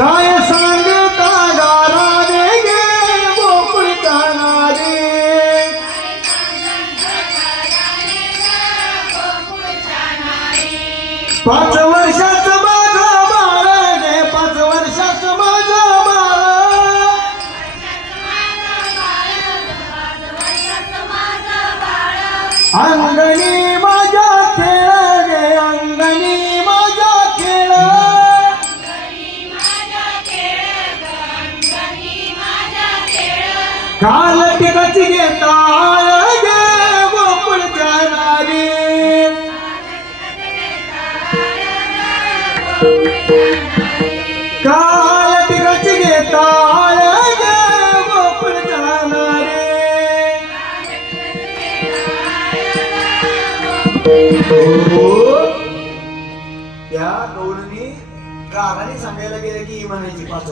काय सांगता गाराने गे गोकुळचा नारी पाच वर्षात माझा बाळ गे पाच वर्षात माझा बाळ. अंगणी काल टिकची घेता गोकुळच्या नारी काल टिकची घेता गोकुळच्या नारी त्या गौडनी गाराने सांगायला गेलं की ही म्हणायची पाच